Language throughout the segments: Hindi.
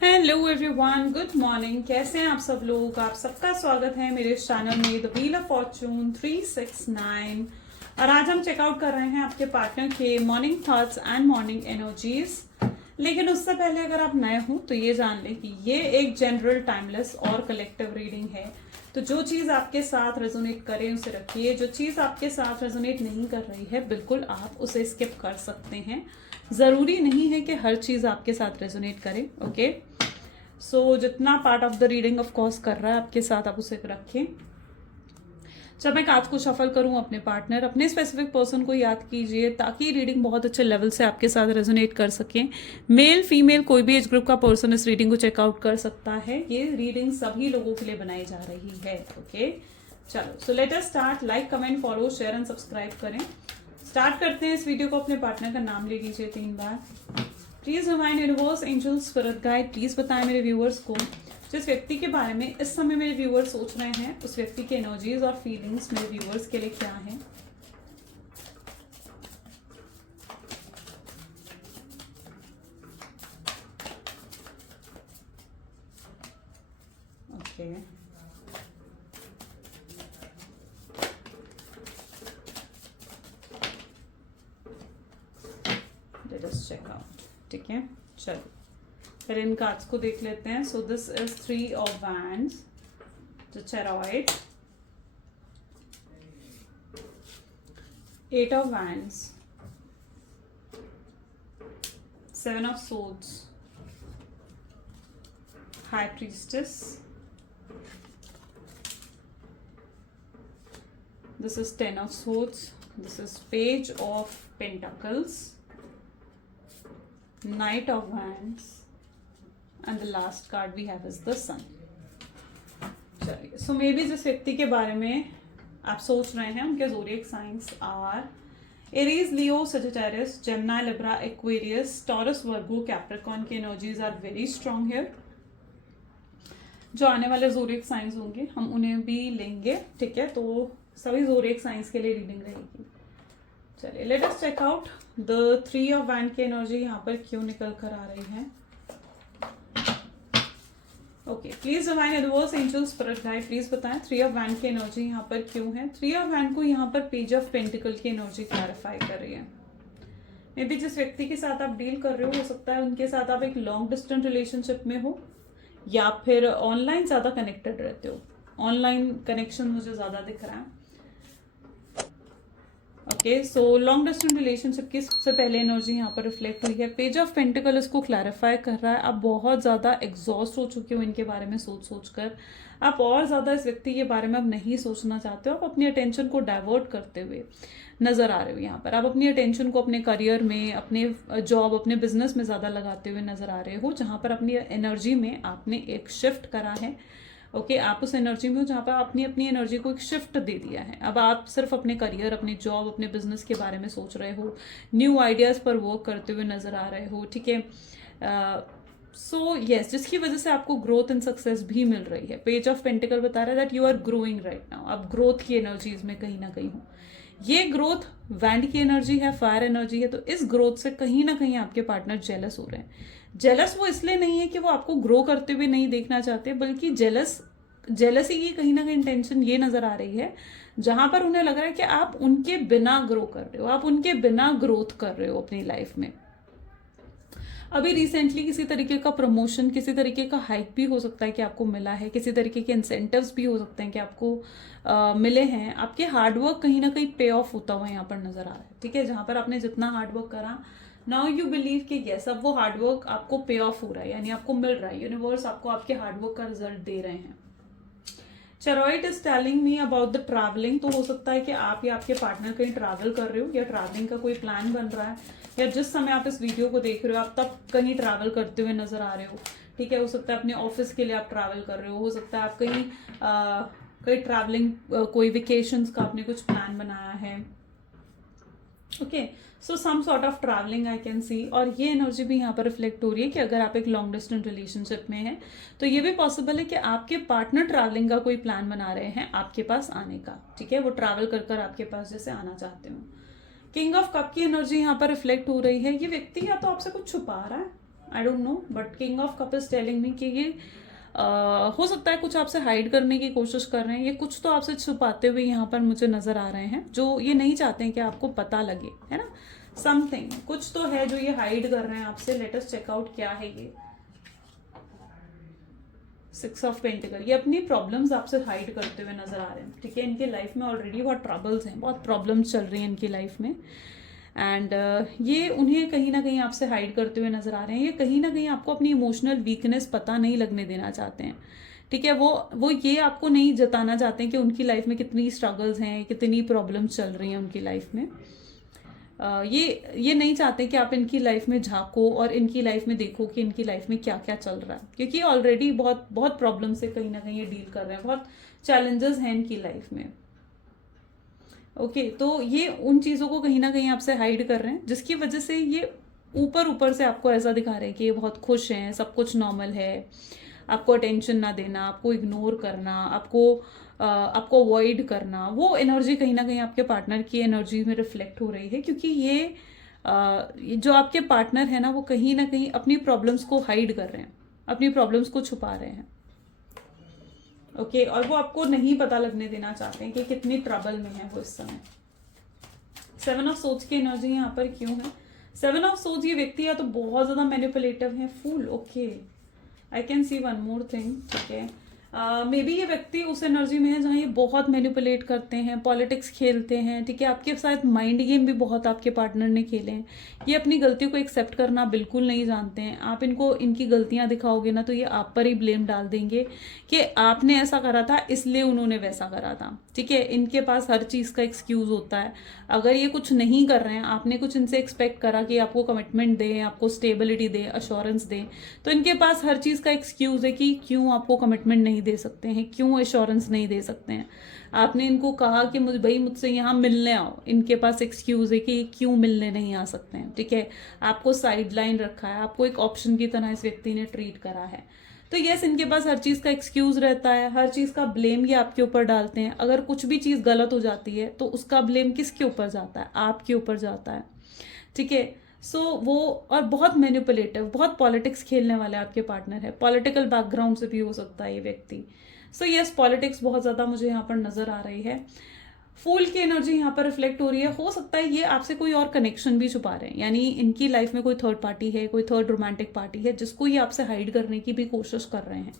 Hello everyone, good morning. कैसे हैं आप सब लोग? आप सबका स्वागत है मेरे इस चैनल में द व्हील ऑफ फॉर्चून 369। और आज हम चेकआउट कर रहे हैं आपके पार्टनर के morning thoughts and morning energies. लेकिन उससे पहले अगर आप नए हो तो ये जान लें कि ये एक जनरल, टाइमलेस और कलेक्टिव रीडिंग है। तो जो चीज़ आपके साथ रेजोनेट करे उसे रखिए। जो चीज़ आपके साथ रेजोनेट नहीं कर रही है बिल्कुल आप उसे स्किप कर सकते हैं। ज़रूरी नहीं है कि हर चीज़ आपके साथ रेजोनेट करे। ओके, सो जितना part of the reading of course कर रहा है आपके साथ आप उसे रखें। जब मैं कार्ड्स को शफल करूं अपने पार्टनर, अपने स्पेसिफिक पर्सन को याद कीजिए ताकि रीडिंग बहुत अच्छे लेवल से आपके साथ रेजोनेट कर सके। मेल फीमेल कोई भी एज ग्रुप का पर्सन इस रीडिंग को चेकआउट कर सकता है। ये रीडिंग सभी लोगों के लिए बनाई जा रही है। ओके, चलो so let us start. Like, comment, follow, share and subscribe करें। स्टार्ट करते हैं इस वीडियो को। अपने पार्टनर का नाम ले लीजिए 3 बार। Please divine universe, angels, spirit guide, please बताएं मेरे व्यूअर्स को जिस व्यक्ति के बारे में इस समय मेरे व्यूअर्स सोच रहे हैं उस व्यक्ति के एनर्जीज और फीलिंग्स मेरे व्यूअर्स के लिए क्या है। Okay, let us check out. ठीक है, चलो पहले इन कार्ड्स को देख लेते हैं। So this is 3 of wands, the chariot, 8 of wands, 7 of swords, high priestess, this is 10 of swords, this is page of pentacles, knight of wands, and the last card we have is the sun. चलिए, सो मे बी जिस व्यक्ति के बारे में आप सोच रहे हैं उनके zodiac signs are Aries, Leo, Sagittarius, Gemini, Libra, Aquarius, Taurus, Virgo, Capricorn की energies are very strong here. जो आने वाले ज़ोडिएक साइंस होंगे हम उन्हें भी लेंगे। ठीक है, तो सभी ज़ोडिएक साइंस के लिए रीडिंग रहेगी। चलिए let us check out the 3 of wand की एनर्जी यहाँ पर क्यों निकल कर आ रही है। Okay, please divine universe, angels, spirit guide, please बताएं 3 ऑफ वैंड की एनर्जी यहाँ पर क्यों है। 3 ऑफ वैंड को यहाँ पर पेज ऑफ पेंटिकल की एनर्जी क्लैरिफाई कर रही है। मे बी जिस व्यक्ति के साथ आप डील कर रहे हो सकता है उनके साथ आप एक लॉन्ग डिस्टेंस रिलेशनशिप में हो या फिर ऑनलाइन ज़्यादा कनेक्टेड रहते हो। ऑनलाइन कनेक्शन मुझे ज़्यादा दिख रहा है। Okay, so long distance relationship की सबसे पहले एनर्जी यहाँ पर रिफ्लेक्ट हुई है। पेज ऑफ पेंटिकल इसको क्लैरिफाई कर रहा है। आप बहुत ज़्यादा एग्जॉस्ट हो चुके हो इनके बारे में सोच कर। आप और ज़्यादा इस व्यक्ति के बारे में अब नहीं सोचना चाहते हो। आप अपनी अटेंशन को डाइवर्ट करते हुए नज़र आ रहे हो यहाँ पर। आप अपनी अटेंशन को अपने करियर में, अपने जॉब, अपने बिजनेस में ज़्यादा लगाते हुए नज़र आ रहे हो, जहाँ पर अपनी एनर्जी में आपने एक शिफ्ट करा है। ओके, आप उस एनर्जी में हो जहाँ पर आपने अपनी एनर्जी को एक शिफ्ट दे दिया है। अब आप सिर्फ अपने करियर, अपने जॉब, अपने बिजनेस के बारे में सोच रहे हो, न्यू आइडियाज़ पर वर्क करते हुए नज़र आ रहे हो। ठीक है, सो यस, जिसकी वजह से आपको ग्रोथ एंड सक्सेस भी मिल रही है। पेज ऑफ पेंटिकल बता रहा है that you are growing right now. आप ग्रोथ की एनर्जीज में कहीं ना कहीं हो। ये ग्रोथ वैंड की एनर्जी है, फायर एनर्जी है। तो इस ग्रोथ से कहीं ना कहीं आपके पार्टनर जेलस हो रहे हैं। जेलस वो इसलिए नहीं है कि वो आपको ग्रो करते हुए नहीं देखना चाहते, बल्कि जेलसी की कहीं ना कहीं इंटेंशन ये नजर आ रही है जहां पर उन्हें लग रहा है कि आप उनके बिना ग्रो कर रहे हो, आप उनके बिना ग्रोथ कर रहे हो अपनी लाइफ में। अभी रिसेंटली किसी तरीके का प्रमोशन, किसी तरीके का हाइक भी हो सकता है कि आपको मिला है। किसी तरीके के इंसेंटिव्स भी हो सकते हैं कि आपको मिले हैं। आपके हार्डवर्क कहीं ना कहीं पे ऑफ होता हुआ यहाँ पर नजर आ रहा है। ठीक है, जहां पर आपने जितना हार्डवर्क करा, नाउ यू बिलीव कि यस अब वो हार्डवर्क आपको पे ऑफ हो रहा है, यानी आपको मिल रहा है। यूनिवर्स आपको आपके हार्डवर्क का रिजल्ट दे रहे हैं। Chariot is telling me about the travelling. तो हो सकता है कि आप या आपके पार्टनर कहीं ट्रैवल कर रहे हो या ट्रैवलिंग का कोई प्लान बन रहा है, या जिस समय आप इस वीडियो को देख रहे हो आप तब कहीं ट्रैवल करते हुए नजर आ रहे हो। ठीक है, हो सकता है अपने ऑफिस के लिए आप ट्रैवल कर रहे हो सकता है आप कहीं ट्रैवलिंग, कोई वेकेशंस का आपने कुछ प्लान बनाया है। Okay, so some sort of travelling I can see. और ये एनर्जी भी यहाँ पर रिफ्लेक्ट हो रही है कि अगर आप एक लॉन्ग डिस्टेंस रिलेशनशिप में हैं तो ये भी पॉसिबल है कि आपके पार्टनर ट्रैवलिंग का कोई प्लान बना रहे हैं आपके पास आने का। ठीक है, वो ट्रैवल कर आपके पास जैसे आना चाहते हो। किंग ऑफ कप की एनर्जी यहाँ पर रिफ्लेक्ट हो रही है। ये व्यक्ति या तो आपसे कुछ छुपा रहा है I don't know, but king of cup is telling मी कि ये हो सकता है कुछ आपसे हाइड करने की कोशिश कर रहे हैं, ये कुछ तो आपसे छुपाते हुए यहाँ पर मुझे नजर आ रहे हैं, जो ये नहीं चाहते हैं कि आपको पता लगे, है ना। समथिंग कुछ तो है जो ये हाइड कर रहे हैं आपसे। लेट अस चेक आउट क्या है ये। 6 ऑफ पेंटिकल, ये अपनी प्रॉब्लम्स आपसे हाइड करते हुए नजर आ रहे हैं, ठीक है। इनके लाइफ में ऑलरेडी बहुत ट्रबल्स हैं, बहुत प्रॉब्लम्स चल रही हैं इनकी लाइफ में, एंड ये उन्हें कहीं ना कहीं आपसे हाइड करते हुए नजर आ रहे हैं। ये कहीं ना कहीं आपको अपनी इमोशनल वीकनेस पता नहीं लगने देना चाहते हैं, ठीक है। वो ये आपको नहीं जताना चाहते हैं कि उनकी लाइफ में कितनी स्ट्रगल्स हैं, कितनी प्रॉब्लम्स चल रही हैं उनकी लाइफ में। ये नहीं चाहते कि आप इनकी लाइफ में झांको और इनकी लाइफ में देखो कि इनकी लाइफ में क्या क्या चल रहा है, क्योंकि ऑलरेडी बहुत बहुत प्रॉब्लम से कहीं ना कहीं ये डील कर रहे हैं, बहुत चैलेंजेस हैं इनकी लाइफ में। ओके, तो ये उन चीज़ों को कहीं ना कहीं आपसे हाइड कर रहे हैं, जिसकी वजह से ये ऊपर ऊपर से आपको ऐसा दिखा रहे हैं कि ये बहुत खुश हैं, सब कुछ नॉर्मल है। आपको अटेंशन ना देना, आपको इग्नोर करना, आपको अवॉइड करना, वो एनर्जी कहीं ना कहीं आपके पार्टनर की एनर्जी में रिफ्लेक्ट हो रही है, क्योंकि ये जो आपके पार्टनर है ना, वो कहीं ना कहीं अपनी प्रॉब्लम्स को हाइड कर रहे हैं, अपनी प्रॉब्लम्स को छुपा रहे हैं। ओके, और वो आपको नहीं पता लगने देना चाहते हैं कि कितनी ट्रबल में है वो इस समय। 7 ऑफ सोच की एनर्जी यहाँ पर क्यों है? 7 ऑफ सोच, ये व्यक्ति या तो बहुत ज्यादा मैनिपुलेटिव है, fool. Okay, I can see one more thing, ठीक है। मे बी ये व्यक्ति उस एनर्जी में है जहाँ ये बहुत मैनिपुलेट करते हैं, पॉलिटिक्स खेलते हैं, ठीक है। आपके साथ माइंड गेम भी बहुत आपके पार्टनर ने खेले हैं। ये अपनी गलतियों को एक्सेप्ट करना बिल्कुल नहीं जानते हैं। आप इनको इनकी गलतियां दिखाओगे ना, तो ये आप पर ही ब्लेम डाल देंगे कि आपने ऐसा करा था इसलिए उन्होंने वैसा करा था, ठीक है। इनके पास हर चीज़ का एक्सक्यूज होता है। अगर ये कुछ नहीं कर रहे हैं, आपने कुछ इनसे एक्सपेक्ट करा कि आपको कमिटमेंट दें, आपको स्टेबिलिटी दें, अश्योरेंस दें, तो इनके पास हर चीज़ का एक्सक्यूज है कि क्यों आपको कमिटमेंट नहीं दे सकते हैं, क्यों एश्योरेंस नहीं दे सकते हैं। आपने इनको कहा कि मुझसे यहाँ मिलने आओ, इनके पास एक्सक्यूज है कि क्यों मिलने नहीं आ सकते हैं, ठीक है। आपको साइड लाइन रखा है, आपको एक ऑप्शन की तरह इस व्यक्ति ने ट्रीट करा है। तो यस, इनके पास हर चीज़ का एक्सक्यूज रहता है, हर चीज़ का ब्लेम ये आपके ऊपर डालते हैं। अगर कुछ भी चीज़ गलत हो जाती है तो उसका ब्लेम किसके ऊपर जाता है? आपके ऊपर जाता है, ठीक है। सो वो, और बहुत मैनिपुलेटिव, बहुत पॉलिटिक्स खेलने वाले आपके पार्टनर है। पॉलिटिकल बैकग्राउंड से भी हो सकता है ये व्यक्ति। सो यस, पॉलिटिक्स बहुत ज़्यादा मुझे यहाँ पर नज़र आ रही है। फूल की एनर्जी यहाँ पर रिफ्लेक्ट हो रही है। हो सकता है ये आपसे कोई और कनेक्शन भी छुपा रहे हैं, यानी इनकी लाइफ में कोई थर्ड पार्टी है, कोई थर्ड रोमांटिक पार्टी है, जिसको ये आपसे हाइड करने की भी कोशिश कर रहे हैं,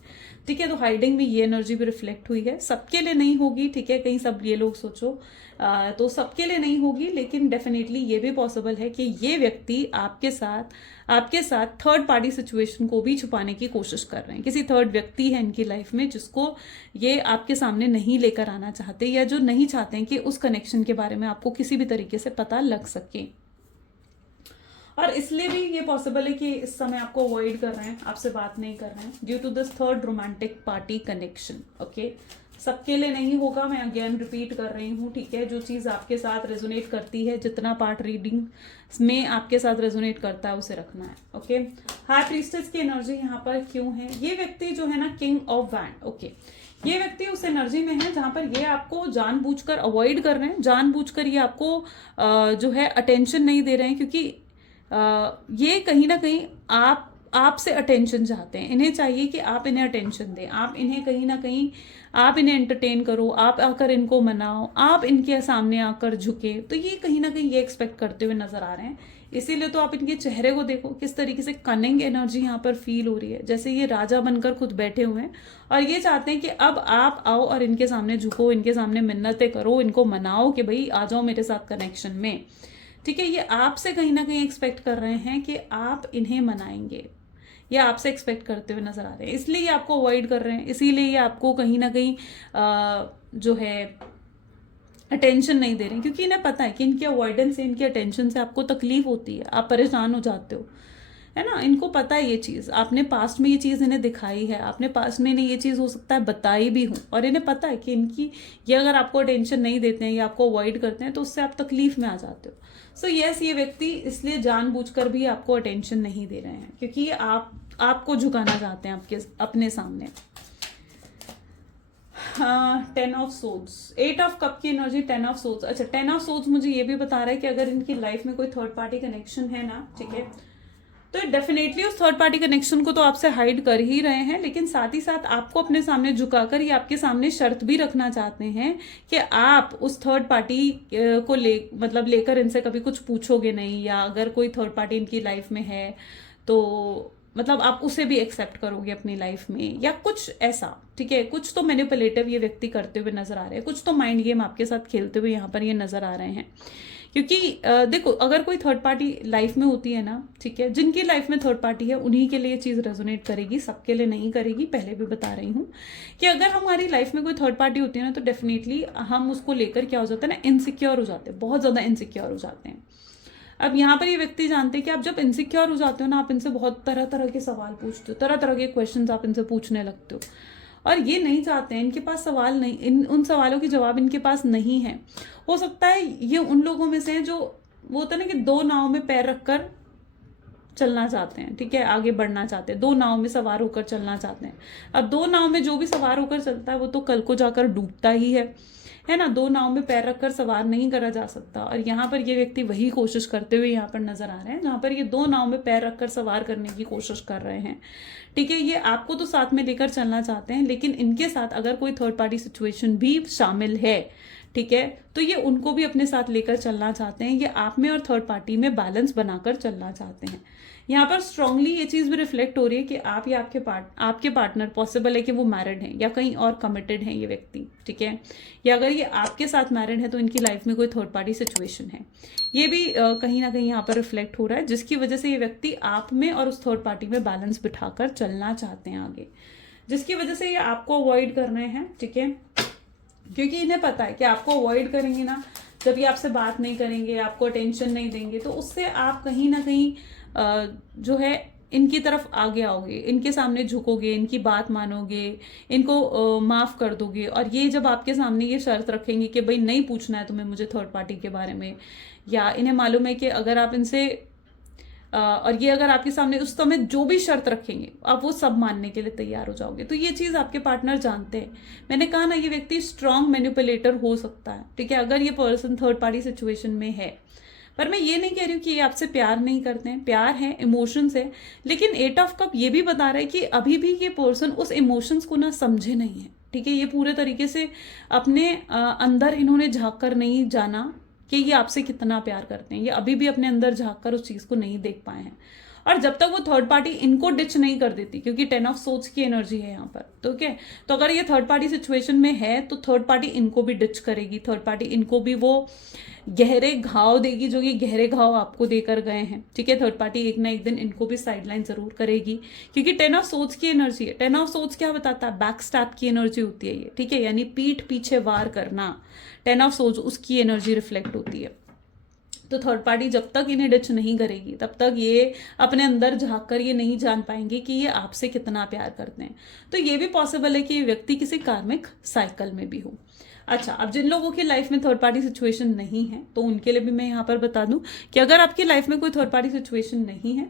ठीक है। तो हाइडिंग में ये एनर्जी भी रिफ्लेक्ट हुई है। सबके लिए नहीं होगी, ठीक है, कहीं सब ये लोग सोचो, तो सबके लिए नहीं होगी, लेकिन डेफिनेटली ये भी पॉसिबल है कि ये व्यक्ति आपके साथ थर्ड पार्टी सिचुएशन को भी छुपाने की कोशिश कर रहे हैं। किसी थर्ड व्यक्ति है इनकी लाइफ में जिसको ये आपके सामने नहीं लेकर आना चाहते, या जो नहीं चाहते हैं कि उस कनेक्शन के बारे में आपको किसी भी तरीके से पता लग सके। और इसलिए भी ये पॉसिबल है कि इस समय आपको अवॉइड कर रहे हैं, आपसे बात नहीं कर रहे हैं, due to this third romantic party connection. Okay, सबके लिए नहीं होगा, मैं अगेन रिपीट कर रही हूँ, ठीक है। जो चीज़ आपके साथ रेजोनेट करती है, जितना पार्ट रीडिंग में आपके साथ रेजोनेट करता है उसे रखना है। ओके, हाई प्रीस्टेस की एनर्जी यहाँ पर क्यों है? ये व्यक्ति जो है ना, किंग ऑफ वैंड। ओके, ये व्यक्ति उस एनर्जी में है जहां पर ये आपको जानबूझकर अवॉइड कर रहे हैं, जानबूझकर ये आपको जो है अटेंशन नहीं दे रहे हैं, क्योंकि ये कहीं ना कहीं आपसे अटेंशन चाहते हैं। इन्हें चाहिए कि आप इन्हें अटेंशन दें, आप इन्हें कहीं ना कहीं आप इन्हें एंटरटेन करो, आप आकर इनको मनाओ, आप इनके सामने आकर झुके। तो ये कहीं ना कहीं ये एक्सपेक्ट करते हुए नजर आ रहे हैं। इसीलिए तो आप इनके चेहरे को देखो, किस तरीके से कनिंग एनर्जी यहाँ पर फील हो रही है, जैसे ये राजा बनकर खुद बैठे हुए हैं और ये चाहते हैं कि अब आप आओ और इनके सामने झुको, इनके सामने मिन्नतें करो, इनको मनाओ कि भाई आ जाओ मेरे साथ कनेक्शन में, ठीक है। ये आपसे कहीं ना कहीं एक्सपेक्ट कर रहे हैं कि आप इन्हें मनाएंगे, या आपसे एक्सपेक्ट करते हुए नजर आ रहे हैं, इसलिए ये आपको अवॉइड कर रहे हैं, इसीलिए ये आपको कहीं ना कहीं जो है अटेंशन नहीं दे रहे हैं, क्योंकि इन्हें पता है कि इनकी अवॉइडेंस से, इनकी अटेंशन से आपको तकलीफ होती है, आप परेशान हो जाते हो, है ना। इनको पता है ये चीज़, आपने पास्ट में ये चीज़ इन्हें दिखाई है, आपने पास्ट में इन्हें ये चीज़ हो सकता है बताई भी हूँ, और इन्हें पता है कि इनकी ये अगर आपको अटेंशन नहीं देते हैं या आपको अवॉइड करते हैं तो उससे आप तकलीफ में आ जाते हो। सो यस, ये व्यक्ति इसलिए जानबूझकर भी आपको अटेंशन नहीं दे रहे हैं, क्योंकि आपको झुकाना चाहते हैं अपने सामने। 10 ऑफ सोड्स, 8 ऑफ कप की एनर्जी, 10 ऑफ सोड्स। अच्छा, 10 ऑफ सोड्स मुझे ये भी बता रहा है कि अगर इनकी लाइफ में कोई थर्ड पार्टी कनेक्शन है ना, ठीक है, तो डेफिनेटली उस थर्ड पार्टी कनेक्शन को तो आपसे हाइड कर ही रहे हैं, लेकिन साथ ही साथ आपको अपने सामने झुकाकर ये आपके सामने शर्त भी रखना चाहते हैं कि आप उस थर्ड पार्टी को लेकर इनसे कभी कुछ पूछोगे नहीं, या अगर कोई थर्ड पार्टी इनकी लाइफ में है तो मतलब आप उसे भी एक्सेप्ट करोगे अपनी लाइफ में, या कुछ ऐसा। ठीक है, कुछ तो मैनिपुलेटिव ये व्यक्ति करते हुए नजर आ रहे हैं, कुछ तो माइंड गेम आपके साथ खेलते हुए यहाँ पर ये नजर आ रहे हैं। क्योंकि देखो, अगर कोई थर्ड पार्टी लाइफ में होती है ना, ठीक है, जिनकी लाइफ में थर्ड पार्टी है उन्हीं के लिए चीज़ रेजोनेट करेगी, सबके लिए नहीं करेगी। पहले भी बता रही हूँ कि अगर हमारी लाइफ में कोई थर्ड पार्टी होती है ना, तो डेफिनेटली हम उसको लेकर क्या हो जाता है ना, इनसिक्योर हो जाते हैं, बहुत ज़्यादा इनसिक्योर हो जाते हैं। अब यहाँ पर ये व्यक्ति जानते हैं कि आप जब इनसिक्योर हो जाते हो ना, आप इनसे बहुत तरह तरह के सवाल पूछते हो, तरह तरह के क्वेश्चंस आप इनसे पूछने लगते हो, और ये नहीं चाहते हैं, इनके पास सवाल नहीं, उन सवालों के जवाब इनके पास नहीं है। हो सकता है ये उन लोगों में से हैं जो वो होता है ना कि दो नाव में पैर रखकर चलना चाहते हैं, ठीक है, आगे बढ़ना चाहते हैं, दो नाव में सवार होकर चलना चाहते हैं। अब दो नाव में जो भी सवार होकर चलता है वो तो कल को जाकर डूबता ही है ना। दो नाव में पैर रखकर सवार नहीं करा जा सकता, और यहाँ पर ये व्यक्ति वही कोशिश करते हुए यहाँ पर नजर आ रहे हैं, जहाँ पर ये दो नाव में पैर रखकर सवार करने की कोशिश कर रहे हैं। ठीक है, ये आपको तो साथ में लेकर चलना चाहते हैं, लेकिन इनके साथ अगर कोई थर्ड पार्टी सिचुएशन भी शामिल है, ठीक है, तो ये उनको भी अपने साथ लेकर चलना चाहते हैं। ये आप में और थर्ड पार्टी में बैलेंस बनाकर चलना चाहते हैं। यहाँ पर स्ट्रांगली ये चीज़ भी रिफ्लेक्ट हो रही है कि आप या आपके पार्टनर पॉसिबल है कि वो मैरिड हैं या कहीं और कमिटेड हैं ये व्यक्ति, ठीक है, या अगर ये आपके साथ मैरिड है तो इनकी लाइफ में कोई थर्ड पार्टी सिचुएशन है। ये भी कहीं ना कहीं यहाँ पर रिफ्लेक्ट हो रहा है, जिसकी वजह से ये व्यक्ति आप में और उस थर्ड पार्टी में बैलेंस बिठाकर चलना चाहते हैं आगे, जिसकी वजह से ये आपको अवॉइड कर रहे हैं। ठीक है, क्योंकि इन्हें पता है कि आपको अवॉइड करेंगे ना, जब ये आपसे बात नहीं करेंगे, आपको अटेंशन नहीं देंगे, तो उससे आप कहीं ना कहीं जो है इनकी तरफ आगे आओगे, इनके सामने झुकोगे, इनकी बात मानोगे, इनको माफ कर दोगे। और ये जब आपके सामने ये शर्त रखेंगे कि भाई नहीं पूछना है तुम्हें मुझे थर्ड पार्टी के बारे में, या इन्हें मालूम है कि अगर आप इनसे और ये अगर आपके सामने उस समय जो भी शर्त रखेंगे आप वो सब मानने के लिए तैयार हो जाओगे, तो ये चीज़ आपके पार्टनर जानते हैं। मैंने कहा ना, ये व्यक्ति स्ट्रांग मैनिपुलेटर हो सकता है, ठीक है, अगर ये पर्सन थर्ड पार्टी सिचुएशन में है। पर मैं ये नहीं कह रही हूँ कि ये आपसे प्यार नहीं करते हैं, प्यार है, इमोशंस है, लेकिन 8 ऑफ कप ये भी बता रहा है कि अभी भी ये पर्सन उस इमोशंस को ना समझे नहीं है। ठीक है, ये पूरे तरीके से अपने अंदर इन्होंने झाँक कर नहीं जाना कि ये आपसे कितना प्यार करते हैं, ये अभी भी अपने अंदर झाँक कर उस चीज़ को नहीं देख पाए हैं। और जब तक वो थर्ड पार्टी इनको डिच नहीं कर देती, क्योंकि 10 ऑफ सोर्ड्स की एनर्जी है यहाँ पर, तो क्या, तो अगर ये थर्ड पार्टी सिचुएशन में है तो थर्ड पार्टी इनको भी डिच करेगी, थर्ड पार्टी इनको भी वो गहरे घाव देगी जो ये गहरे घाव आपको देकर गए हैं। ठीक है, थर्ड पार्टी एक ना एक दिन इनको भी साइडलाइन जरूर करेगी, क्योंकि 10 ऑफ सोर्ड्स की एनर्जी है। 10 ऑफ सोर्ड्स क्या बताता है, बैक स्टैप की एनर्जी होती है ये, ठीक है, यानी पीठ पीछे वार करना। 10 ऑफ सोर्ड्स उसकी एनर्जी रिफ्लेक्ट होती है। तो थर्ड पार्टी जब तक इन्हें डिच नहीं करेगी तब तक ये अपने अंदर झाँक कर ये नहीं जान पाएंगे कि ये आपसे कितना प्यार करते हैं। तो ये भी पॉसिबल है कि ये व्यक्ति किसी कार्मिक साइकिल में भी हो। अच्छा, अब जिन लोगों की लाइफ में थर्ड पार्टी सिचुएशन नहीं है, तो उनके लिए भी मैं यहाँ पर बता दूं कि अगर आपकी लाइफ में कोई थर्ड पार्टी सिचुएशन नहीं है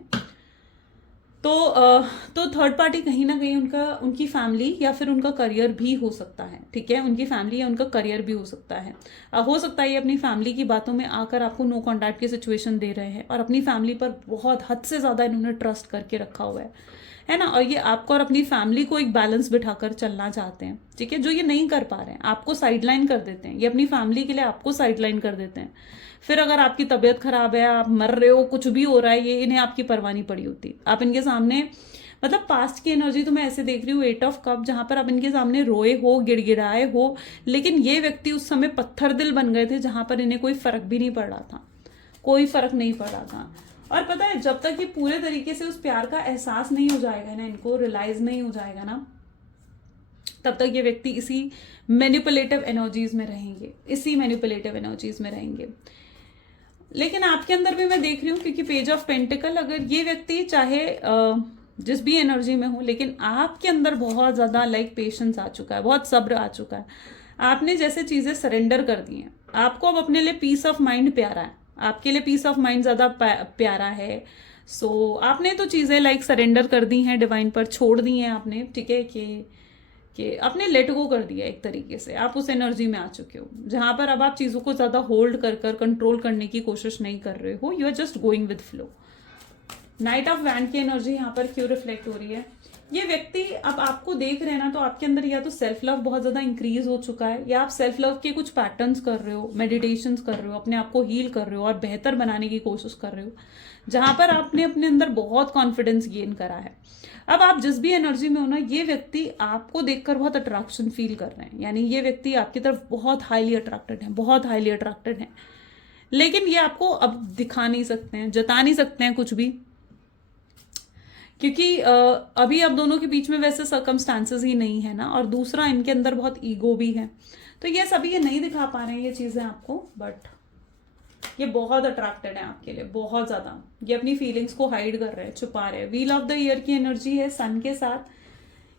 तो थर्ड पार्टी कहीं ना कहीं उनकी फैमिली या फिर उनका करियर भी हो सकता है। ठीक है, उनकी फैमिली या उनका करियर भी हो सकता है। हो सकता है ये अपनी फैमिली की बातों में आकर आपको नो कॉन्टैक्ट की सिचुएशन दे रहे हैं, और अपनी फैमिली पर बहुत हद से ज़्यादा इन्होंने ट्रस्ट करके रखा हुआ है ना, और ये आपको और अपनी फैमिली को एक बैलेंस बिठाकर चलना चाहते हैं। ठीक है, जो ये नहीं कर पा रहे हैं, आपको साइडलाइन कर देते हैं, ये अपनी फैमिली के लिए आपको साइडलाइन कर देते हैं। फिर अगर आपकी तबीयत खराब है, आप मर रहे हो, कुछ भी हो रहा है, ये इन्हें आपकी परवाह नहीं पड़ी होती। आप इनके सामने, मतलब पास्ट की एनर्जी तो मैं ऐसे देख रही हूँ 8 ऑफ कप, जहां पर आप इनके सामने रोए हो, गिड़गिड़ाए हो, लेकिन ये व्यक्ति उस समय पत्थर दिल बन गए थे, जहां पर इन्हें कोई फर्क भी नहीं पड़ रहा था, कोई फर्क नहीं पड़ रहा था। और पता है, जब तक ये पूरे तरीके से उस प्यार का एहसास नहीं हो जाएगा ना, इनको रियलाइज नहीं हो जाएगा ना, तब तक ये व्यक्ति इसी मैनिपुलेटिव एनर्जीज में रहेंगे, इसी मैनिपुलेटिव एनर्जीज में रहेंगे। लेकिन आपके अंदर भी मैं देख रही हूँ, क्योंकि पेज ऑफ पेंटिकल, अगर ये व्यक्ति चाहे जिस भी एनर्जी में हो, लेकिन आपके अंदर बहुत ज़्यादा पेशेंस आ चुका है, बहुत सब्र आ चुका है। आपने जैसे चीज़ें सरेंडर कर दी हैं, आपको अब अपने लिए पीस ऑफ माइंड प्यारा है, आपके लिए पीस ऑफ माइंड ज़्यादा प्यारा है। सो आपने तो चीज़ें सरेंडर कर दी हैं, डिवाइन पर छोड़ दी हैं आपने। ठीक है, कि आपने लेट गो कर दिया एक तरीके से, आप उस एनर्जी में आ चुके हो जहां पर अब आप चीज़ों को ज़्यादा होल्ड कर कंट्रोल करने की कोशिश नहीं कर रहे हो, you are just going with flow. Knight of wand की एनर्जी यहाँ पर क्यों रिफ्लेक्ट हो रही है? ये व्यक्ति अब आपको देख रहे हैं ना, तो आपके अंदर या तो सेल्फ लव बहुत ज्यादा इंक्रीज हो चुका है, या आप सेल्फ लव के कुछ पैटर्न्स कर रहे हो, मेडिटेशन कर रहे हो, अपने आप को हील कर रहे हो और बेहतर बनाने की कोशिश कर रहे हो, जहां पर आपने अपने अंदर बहुत कॉन्फिडेंस गेन करा है। अब आप जिस भी एनर्जी में हो ना, ये व्यक्ति आपको देखकर बहुत अट्रैक्शन फील कर रहे हैं, यानी ये व्यक्ति आपकी तरफ बहुत हाईली अट्रैक्टेड है, बहुत हाईली अट्रैक्टेड है। लेकिन ये आपको अब दिखा नहीं सकते हैं, जता नहीं सकते हैं कुछ भी, क्योंकि अभी अब दोनों के बीच में वैसे सर्कमस्टांसेस ही नहीं है ना, और दूसरा इनके अंदर बहुत ईगो भी है, तो ये सभी ये नहीं दिखा पा रहे हैं ये चीजें आपको, बट ये बहुत अट्रैक्टेड है आपके लिए, बहुत ज्यादा। ये अपनी फीलिंग्स को हाइड कर रहे हैं, छुपा रहे हैं। व्हील ऑफ द ईयर की एनर्जी है सन के साथ,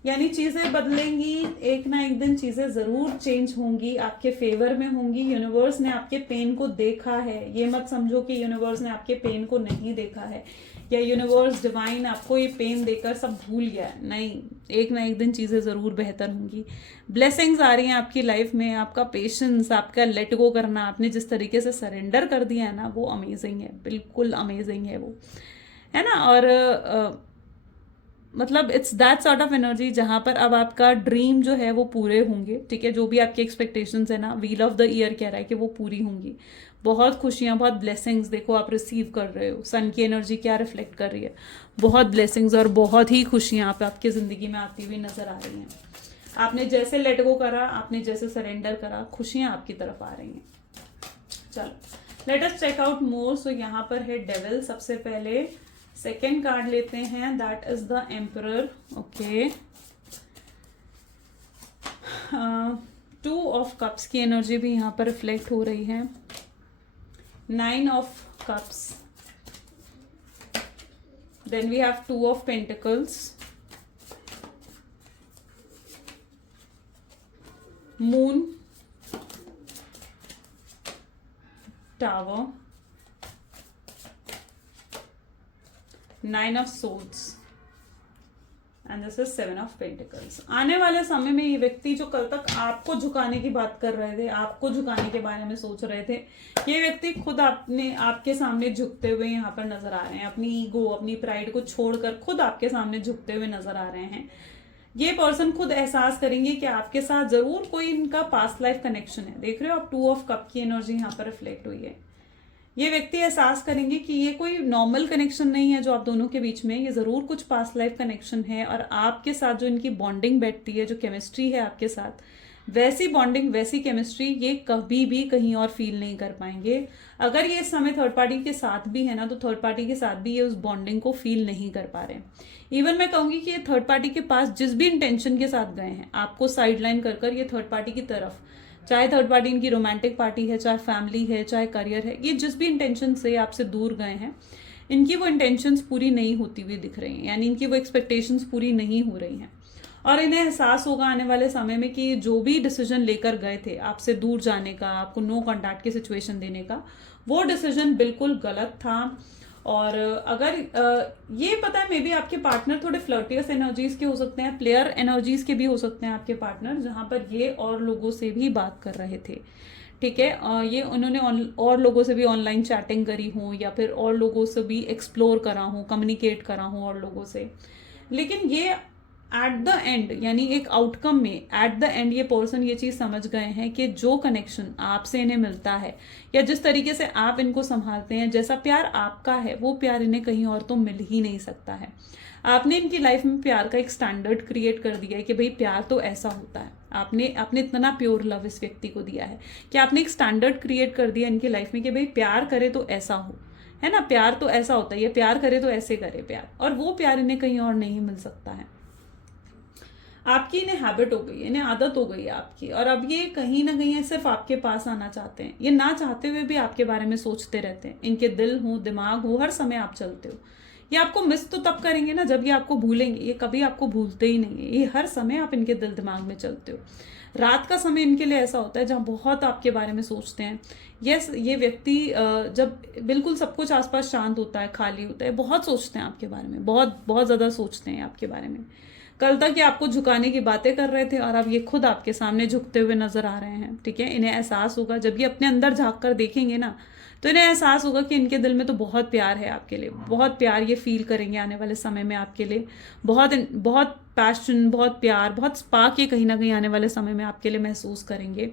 यानी चीजें बदलेंगी, एक ना एक दिन चीजें जरूर चेंज होंगी, आपके फेवर में होंगी। यूनिवर्स ने आपके पेन को देखा है, ये मत समझो कि यूनिवर्स ने आपके पेन को नहीं देखा है, या यूनिवर्स डिवाइन आपको ये पेन देकर सब भूल गया है, नहीं। एक ना एक दिन चीजें जरूर बेहतर होंगी। ब्लेसिंग्स आ रही हैं आपकी लाइफ में, आपका पेशेंस, आपका लेट गो करना, आपने जिस तरीके से सरेंडर कर दिया है ना, वो अमेजिंग है, बिल्कुल अमेजिंग है वो, है ना। और मतलब it's that sort of energy जहां पर अब आपका ड्रीम जो है वो पूरे होंगे, ठीक है। जो भी आपकी एक्सपेक्टेशंस है ना, व्हील ऑफ द ईयर कह रहा है कि वो पूरी होंगी। बहुत खुशियां, बहुत ब्लेसिंग्स देखो आप रिसीव कर रहे हो। सन की एनर्जी क्या रिफ्लेक्ट कर रही है? बहुत ब्लेसिंग्स और बहुत ही खुशियां आप आपकी जिंदगी में आती हुई नजर आ रही हैं। आपने जैसे लेट गो करा, आपने जैसे सरेंडर करा, खुशियां आपकी तरफ आ रही हैं। चलो let us check out more. So यहाँ पर है डेविल। सबसे पहले सेकेंड कार्ड लेते हैं, that is the emperor. Okay, 2 of cups की एनर्जी भी यहाँ पर रिफ्लेक्ट हो रही है। 9 of cups, then we have 2 of pentacles, moon, tower, 9 of swords and this is 7 of pentacles. आने वाले समय में ये व्यक्ति जो कल तक आपको झुकाने की बात कर रहे थे, आपको झुकाने के बारे में सोच रहे थे, ये व्यक्ति खुद आपके सामने झुकते हुए यहाँ पर नजर आ रहे हैं। अपनी ईगो, अपनी प्राइड को छोड़कर खुद आपके सामने झुकते हुए नजर आ रहे हैं। ये पर्सन खुद एहसास करेंगे कि आपके साथ जरूर कोई इनका पास्ट लाइफ कनेक्शन है। देख रहे हो आप, 2 ऑफ कप की एनर्जी यहाँ पर रिफ्लेक्ट हुई है। ये व्यक्ति एहसास करेंगे कि ये कोई नॉर्मल कनेक्शन नहीं है जो आप दोनों के बीच में, ये जरूर कुछ पास्ट लाइफ कनेक्शन है। और आपके साथ जो इनकी बॉन्डिंग बैठती है, जो केमिस्ट्री है आपके साथ, वैसी बॉन्डिंग, वैसी केमिस्ट्री ये कभी भी कहीं और फील नहीं कर पाएंगे। अगर ये इस समय थर्ड पार्टी के साथ भी है ना, तो थर्ड पार्टी के साथ भी ये उस बॉन्डिंग को फील नहीं कर पा रहे। इवन मैं कहूंगी कि ये थर्ड पार्टी के पास जिस भी इंटेंशन के साथ गए हैं, आपको साइडलाइन कर ये थर्ड पार्टी की तरफ, चाहे थर्ड पार्टी इनकी रोमांटिक पार्टी है, चाहे फैमिली है, चाहे करियर है, ये जिस भी इंटेंशन से आपसे दूर गए हैं, इनकी वो इंटेंशंस पूरी नहीं होती हुई दिख रही हैं, यानी इनकी वो एक्सपेक्टेशंस पूरी नहीं हो रही हैं। और इन्हें एहसास होगा आने वाले समय में कि जो भी डिसीजन लेकर गए थे आपसे दूर जाने का, आपको नो कॉन्टैक्ट की सिचुएशन देने का, वो डिसीजन बिल्कुल गलत था। और अगर ये पता है, मे बी आपके पार्टनर थोड़े फ्लर्टियस एनर्जीज के हो सकते हैं, प्लेयर एनर्जीज के भी हो सकते हैं आपके पार्टनर, जहां पर ये और लोगों से भी बात कर रहे थे, ठीक है। ये उन्होंने और लोगों से भी ऑनलाइन चैटिंग करी हो, या फिर और लोगों से भी एक्सप्लोर करा हो, कम्युनिकेट करा हो और लोगों से। लेकिन ये एट द एंड, यानी एक आउटकम में एट द एंड ये पर्सन ये चीज समझ गए हैं कि जो कनेक्शन आपसे इन्हें मिलता है, या जिस तरीके से आप इनको संभालते हैं, जैसा प्यार आपका है, वो प्यार इन्हें कहीं और तो मिल ही नहीं सकता है। आपने इनकी लाइफ में प्यार का एक स्टैंडर्ड क्रिएट कर दिया है कि भाई प्यार तो ऐसा होता है। आपने इतना प्योर लव इस व्यक्ति को दिया है कि आपने एक स्टैंडर्ड क्रिएट कर दिया इनकी लाइफ में कि भाई प्यार करे तो ऐसा हो, है ना, प्यार तो ऐसा होता है, ये प्यार करे तो ऐसे करे प्यार, और वो प्यार इन्हें कहीं और नहीं मिल सकता है। आपकी इन्हें हैबिट हो गई है, इन्हें आदत हो गई है आपकी, और अब ये कहीं ना कहीं सिर्फ आपके पास आना चाहते हैं। ये ना चाहते हुए भी आपके बारे में सोचते रहते हैं, इनके दिल हो, दिमाग हो, हर समय आप चलते हो। ये आपको मिस तो तब करेंगे ना जब ये आपको भूलेंगे, ये कभी आपको भूलते ही नहीं है। ये हर समय आप इनके दिल दिमाग में चलते हो। रात का समय इनके लिए ऐसा होता है जहाँ बहुत आपके बारे में सोचते हैं। यस, ये व्यक्ति जब बिल्कुल सब कुछ आसपास शांत होता है, खाली होता है, बहुत सोचते हैं आपके बारे में, बहुत बहुत ज्यादा सोचते हैं आपके बारे में। कल तक ये आपको झुकाने की बातें कर रहे थे, और अब ये खुद आपके सामने झुकते हुए नजर आ रहे हैं, ठीक है। इन्हें एहसास होगा जब ये अपने अंदर झांक कर देखेंगे ना, तो इन्हें एहसास होगा कि इनके दिल में तो बहुत प्यार है आपके लिए, बहुत प्यार ये फील करेंगे आने वाले समय में आपके लिए, बहुत बहुत पैशन, बहुत प्यार, बहुत स्पार्क ये कहीं ना कहीं आने वाले समय में आपके लिए महसूस करेंगे।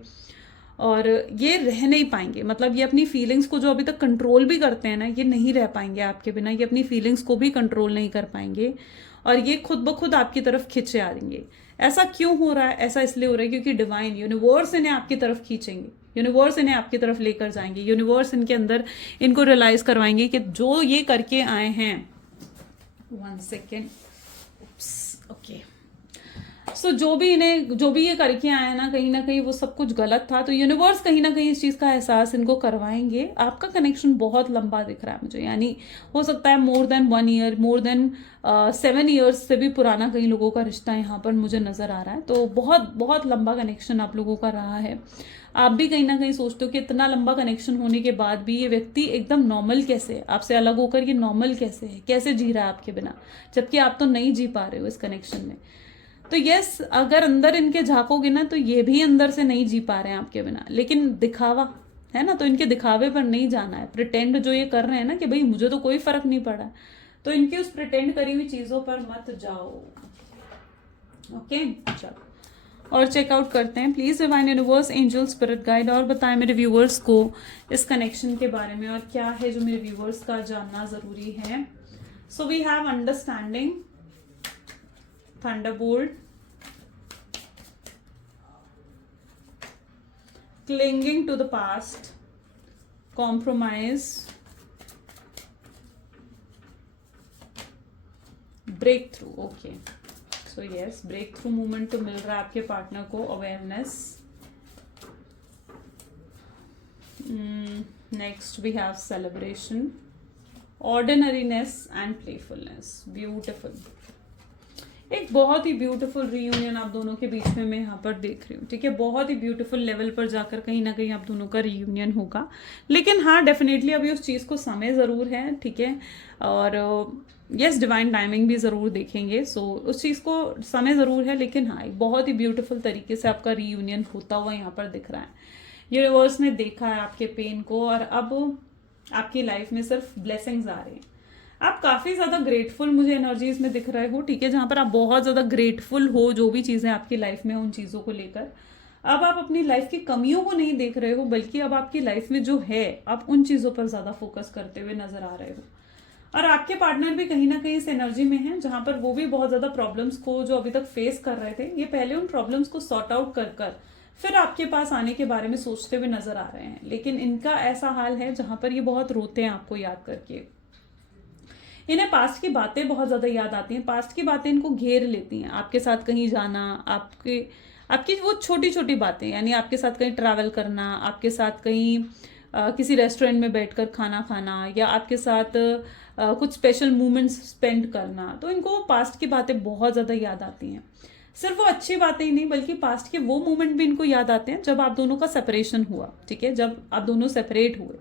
और ये रह नहीं पाएंगे, मतलब ये अपनी फीलिंग्स को जो अभी तक कंट्रोल भी करते हैं ना, ये नहीं रह पाएंगे आपके बिना, ये अपनी फीलिंग्स को भी कंट्रोल नहीं कर पाएंगे और ये खुद ब खुद आपकी तरफ खिंचे आ जाएंगे। ऐसा क्यों हो रहा है? ऐसा इसलिए हो रहा है क्योंकि डिवाइन यूनिवर्स इन्हें आपकी तरफ खींचेंगे, यूनिवर्स इन्हें आपकी तरफ लेकर जाएंगे, यूनिवर्स इनके अंदर इनको रियलाइज करवाएंगे कि जो ये करके आए हैं, 1 सेकेंड, ओके, सो जो भी ये करके आए ना कहीं वो सब कुछ गलत था। तो यूनिवर्स कहीं ना कहीं इस चीज़ का एहसास इनको करवाएंगे। आपका कनेक्शन बहुत लंबा दिख रहा है मुझे, यानी हो सकता है more than 1 year, more than 7 years से भी पुराना कई लोगों का रिश्ता यहाँ पर मुझे नजर आ रहा है। तो बहुत बहुत लंबा कनेक्शन आप लोगों का रहा है। आप भी कहीं ना कहीं सोचते हो कि इतना लंबा कनेक्शन होने के बाद भी ये व्यक्ति एकदम नॉर्मल कैसे है, आपसे अलग होकर ये नॉर्मल कैसे है, कैसे जी रहा है आपके बिना, जबकि आप तो नहीं जी पा रहे हो इस कनेक्शन में। तो यस, अगर अंदर इनके झांकोगे ना तो ये भी अंदर से नहीं जी पा रहे हैं आपके बिना, लेकिन दिखावा है ना, तो इनके दिखावे पर नहीं जाना है। प्रिटेंड जो ये कर रहे हैं ना कि भाई मुझे तो कोई फर्क नहीं पड़ा, तो इनकी उस प्रिटेंड करी हुई चीजों पर मत जाओ। ओके, चलो और चेकआउट करते हैं। Please divine universe, angel, spirit guide और बताएं मेरे व्यूअर्स को इस कनेक्शन के बारे में और क्या है जो मेरे व्यूअर्स का जानना जरूरी है। So we have understanding, Thunderbolt, clinging to the past, compromise, breakthrough. Okay, so yes, breakthrough moment तो मिल रहा है आपके पार्टनर को, awareness. Next we have celebration, ordinariness and playfulness. Beautiful. एक बहुत ही ब्यूटीफुल रीयूनियन आप दोनों के बीच में मैं यहाँ पर देख रही हूँ, ठीक है। बहुत ही ब्यूटीफुल लेवल पर जाकर कहीं ना कहीं आप दोनों का रीयूनियन होगा, लेकिन हाँ डेफिनेटली अभी उस चीज़ को समय ज़रूर है, ठीक है। और यस, डिवाइन टाइमिंग भी ज़रूर देखेंगे। सो उस चीज़ को समय ज़रूर है, लेकिन हाँ एक बहुत ही ब्यूटीफुल तरीके से आपका रीयूनियन होता हुआ यहाँ पर दिख रहा है। यूनिवर्स ने देखा है आपके पेन को और अब आपकी लाइफ में सिर्फ ब्लेसिंग्स आ रहे हैं। आप काफ़ी ज़्यादा ग्रेटफुल मुझे एनर्जीज में दिख रहे हो, ठीक है, जहाँ पर आप बहुत ज़्यादा ग्रेटफुल हो जो भी चीज़ें आपकी लाइफ में उन चीज़ों को लेकर। अब आप अपनी लाइफ की कमियों को नहीं देख रहे हो, बल्कि अब आपकी लाइफ में जो है आप उन चीज़ों पर ज़्यादा फोकस करते हुए नजर आ रहे हो। और आपके पार्टनर भी कहीं ना कहीं इस एनर्जी में है जहाँ पर वो भी बहुत ज़्यादा प्रॉब्लम्स को जो अभी तक फेस कर रहे थे, ये पहले उन प्रॉब्लम्स को सॉर्ट आउट कर फिर आपके पास आने के बारे में सोचते हुए नजर आ रहे हैं। लेकिन इनका ऐसा हाल है जहाँ पर ये बहुत रोते हैं आपको याद करके। इन्हें पास्ट की बातें बहुत ज़्यादा याद आती हैं, पास्ट की बातें इनको घेर लेती हैं। आपके साथ कहीं जाना, आपकी वो छोटी छोटी बातें, यानी आपके साथ कहीं ट्रैवल करना, आपके साथ कहीं किसी रेस्टोरेंट में बैठकर खाना खाना, या आपके साथ कुछ स्पेशल मोमेंट्स स्पेंड करना, तो इनको पास्ट की बातें बहुत ज़्यादा याद आती हैं। सिर्फ वो अच्छी बातें ही नहीं, बल्कि पास्ट के वो मोमेंट भी इनको याद आते हैं जब आप दोनों का सेपरेशन हुआ, ठीक है, जब आप दोनों सेपरेट हुए,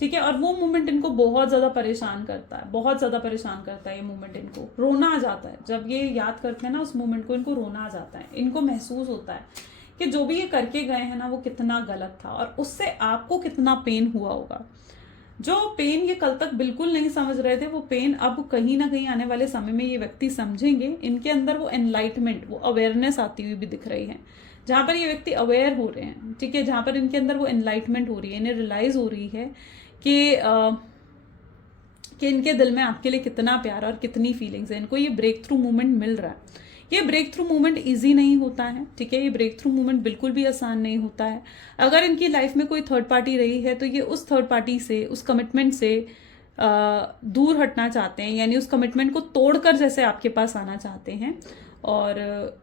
ठीक है। और वो मोमेंट इनको बहुत ज़्यादा परेशान करता है, बहुत ज़्यादा परेशान करता है ये मोमेंट। इनको रोना आ जाता है जब ये याद करते हैं ना उस मोमेंट को, इनको रोना आ जाता है। इनको महसूस होता है कि जो भी ये करके गए हैं ना वो कितना गलत था और उससे आपको कितना पेन हुआ होगा। जो पेन ये कल तक बिल्कुल नहीं समझ रहे थे, वो पेन अब कहीं ना कहीं आने वाले समय में ये व्यक्ति समझेंगे। इनके अंदर वो एनलाइटमेंट, वो अवेयरनेस आती हुई भी दिख रही है, जहाँ पर ये व्यक्ति अवेयर हो रहे हैं, ठीक है, जहाँ पर इनके अंदर वो एनलाइटमेंट हो रही है, इन्हें रियलाइज हो रही है कि इनके दिल में आपके लिए कितना प्यार और कितनी फीलिंग्स है। इनको ये ब्रेक थ्रू मोमेंट मिल रहा है। ये ब्रेक थ्रू मोमेंट ईजी नहीं होता है, ठीक है, ये ब्रेक थ्रू मोमेंट बिल्कुल भी आसान नहीं होता है। अगर इनकी लाइफ में कोई थर्ड पार्टी रही है तो ये उस थर्ड पार्टी से, उस कमिटमेंट से दूर हटना चाहते हैं, यानी उस कमिटमेंट को तोड़कर जैसे आपके पास आना चाहते हैं। और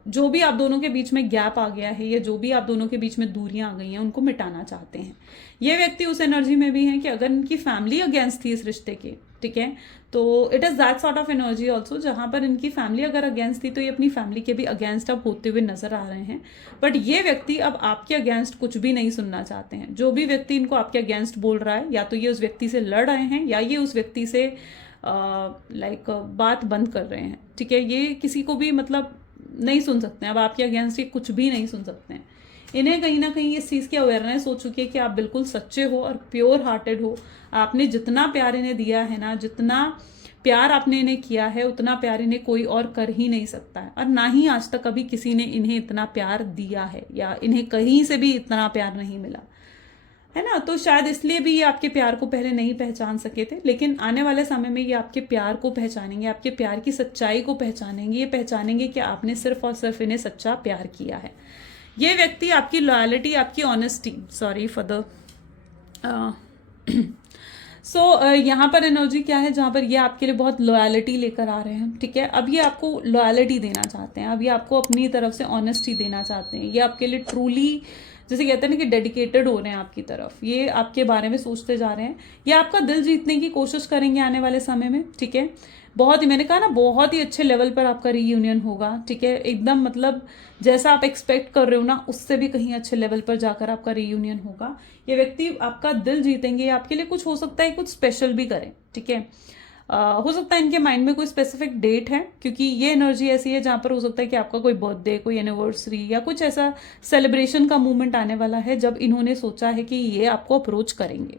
जो भी आप दोनों के बीच में गैप आ गया है या जो भी आप दोनों के बीच में दूरियां आ गई हैं उनको मिटाना चाहते हैं। ये व्यक्ति उस एनर्जी में भी है कि अगर इनकी फैमिली अगेंस्ट थी इस रिश्ते के, ठीक है, तो it is that sort of energy also, जहाँ पर इनकी फैमिली अगर अगेंस्ट थी तो ये अपनी फैमिली के भी अगेंस्ट अब होते हुए नजर आ रहे हैं। बट ये व्यक्ति अब आपके अगेंस्ट कुछ भी नहीं सुनना चाहते हैं। जो भी व्यक्ति इनको आपके अगेंस्ट बोल रहा है, या तो ये उस व्यक्ति से लड़ रहे हैं या ये उस व्यक्ति से बात बंद कर रहे हैं, ठीक है। ये किसी को भी मतलब नहीं सुन सकते हैं, अब आपके अगेंस्ट ये कुछ भी नहीं सुन सकते हैं। इन्हें कहीं ना कहीं इस चीज़ की अवेयरनेस हो चुकी है कि आप बिल्कुल सच्चे हो और प्योर हार्टेड हो। आपने जितना प्यार इन्हें दिया है ना, जितना प्यार आपने इन्हें किया है, उतना प्यार इन्हें कोई और कर ही नहीं सकता है, और ना ही आज तक कभी किसी ने इन्हें इतना प्यार दिया है, या इन्हें कहीं से भी इतना प्यार नहीं मिला है ना। तो शायद इसलिए भी ये आपके प्यार को पहले नहीं पहचान सके थे, लेकिन आने वाले समय में ये आपके प्यार को पहचानेंगे, आपके प्यार की सच्चाई को पहचानेंगे। ये पहचानेंगे कि आपने सिर्फ और सिर्फ इन्हें सच्चा प्यार किया है। ये व्यक्ति आपकी लॉयल्टी, आपकी ऑनेस्टी, सॉरी फॉर द यहाँ पर एनर्जी क्या है, जहाँ पर ये आपके लिए बहुत लॉयल्टी लेकर आ रहे हैं, ठीक है। अब ये आपको लॉयल्टी देना चाहते हैं, अब ये आपको अपनी तरफ से ऑनेस्टी देना चाहते हैं। ये आपके लिए ट्रूली, जैसे कहते हैं ना कि डेडिकेटेड हो रहे हैं आपकी तरफ, ये आपके बारे में सोचते जा रहे हैं। ये आपका दिल जीतने की कोशिश करेंगे आने वाले समय में, ठीक है। बहुत ही, मैंने कहा ना, बहुत ही अच्छे लेवल पर आपका रीयूनियन होगा, ठीक है। एकदम मतलब जैसा आप एक्सपेक्ट कर रहे हो ना, उससे भी कहीं अच्छे लेवल पर जाकर आपका रीयूनियन होगा। ये व्यक्ति आपका दिल जीतेंगे, आपके लिए कुछ हो सकता है, कुछ स्पेशल भी करें, ठीक है। हो सकता है इनके माइंड में कोई स्पेसिफिक डेट है, क्योंकि ये एनर्जी ऐसी है जहाँ पर हो सकता है कि आपका कोई बर्थडे, कोई एनिवर्सरी या कुछ ऐसा सेलिब्रेशन का मोमेंट आने वाला है जब इन्होंने सोचा है कि ये आपको अप्रोच करेंगे।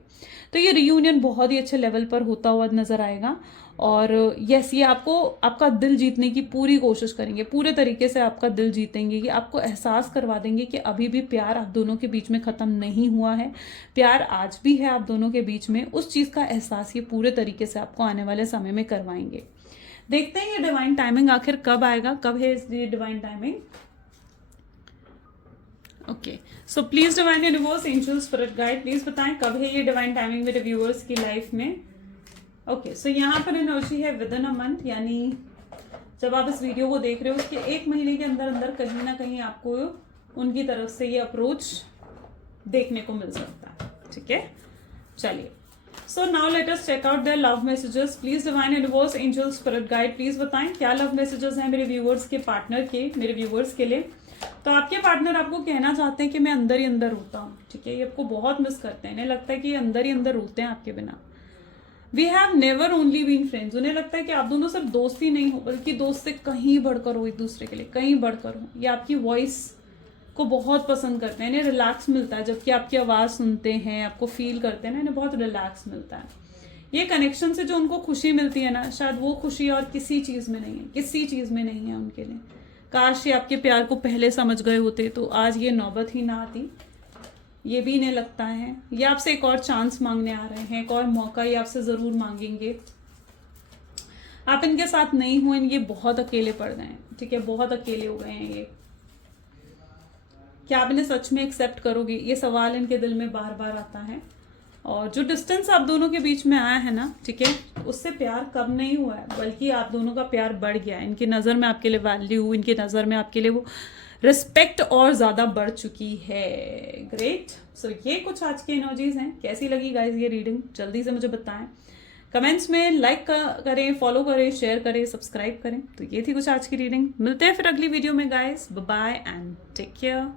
तो ये रियूनियन बहुत ही अच्छे लेवल पर होता हुआ नजर आएगा। और यस, ये आपको आपका दिल जीतने की पूरी कोशिश करेंगे, पूरे तरीके से आपका दिल जीतेंगे। ये आपको एहसास करवा देंगे कि अभी भी प्यार आप दोनों के बीच में ख़त्म नहीं हुआ है, प्यार आज भी है आप दोनों के बीच में। उस चीज़ का एहसास ये पूरे तरीके से आपको आने वाले समय में करवाएंगे। देखते हैं ये डिवाइन टाइमिंग आखिर कब आएगा, कब है ये divine timing. Okay, so please divine universe, angels, spirit guide, please बताएं कब है ये डिवाइन टाइमिंग मेरे व्यूअर्स की लाइफ में। ओके, सो यहाँ पर एनर्जी है विद इन अ मंथ, यानी जब आप इस वीडियो को देख रहे हो उसके 1 महीने के अंदर अंदर कहीं ना कहीं आपको उनकी तरफ से ये अप्रोच देखने को मिल सकता है, ठीक है। चलिए, so now let us check out their love messages. Please divine universe, angels, spirit guide, please बताएं क्या लव मैसेजेस हैं मेरे व्यूअर्स के पार्टनर के, मेरे व्यूअर्स के लिए। तो आपके पार्टनर आपको कहना चाहते हैं कि मैं अंदर ही अंदर रोता हूँ, ठीक है। ये आपको बहुत मिस करते हैं, इन्हें लगता है कि ये अंदर ही अंदर रोते हैं आपके बिना। We have never only been friends, उन्हें लगता है कि आप दोनों सिर्फ दोस्त ही नहीं हो, बल्कि दोस्त से कहीं बढ़कर हो, एक दूसरे के लिए कहीं बढ़कर हो। ये आपकी वॉइस को बहुत पसंद करते हैं, इन्हें रिलैक्स मिलता है जबकि आपकी आवाज़ सुनते हैं, आपको फील करते हैं ना, इन्हें बहुत रिलैक्स मिलता है। ये कनेक्शन से जो उनको खुशी मिलती है ना, शायद वो खुशी और किसी चीज़ में नहीं है, किसी चीज़ में नहीं है उनके लिए। काश ये आपके प्यार को पहले समझ गए होते तो आज ये नौबत ही ना आती, ये भी इन्हें लगता है। ये आपसे एक और चांस मांगने आ रहे हैं, एक और मौका ये आपसे ज़रूर मांगेंगे। आप इनके साथ नहीं हुए, ये बहुत अकेले पड़ गए हैं, ठीक है, बहुत अकेले हो गए हैं ये। क्या आप इन्हें सच में एक्सेप्ट करोगे, ये सवाल इनके दिल में बार बार आता है। और जो डिस्टेंस आप दोनों के बीच में आया है ना, ठीक है, उससे प्यार कम नहीं हुआ है, बल्कि आप दोनों का प्यार बढ़ गया है। इनकी नज़र में आपके लिए वैल्यू, इनकी नज़र में आपके लिए वो रिस्पेक्ट और ज़्यादा बढ़ चुकी है। ग्रेट, सो ये कुछ आज की एनर्जीज हैं। कैसी लगी गाइज ये रीडिंग, जल्दी से मुझे बताएं कमेंट्स में। लाइक करें, फॉलो करें, शेयर करें, सब्सक्राइब करें। तो ये थी कुछ आज की रीडिंग। मिलते हैं फिर अगली वीडियो में guys. Bye bye and take care.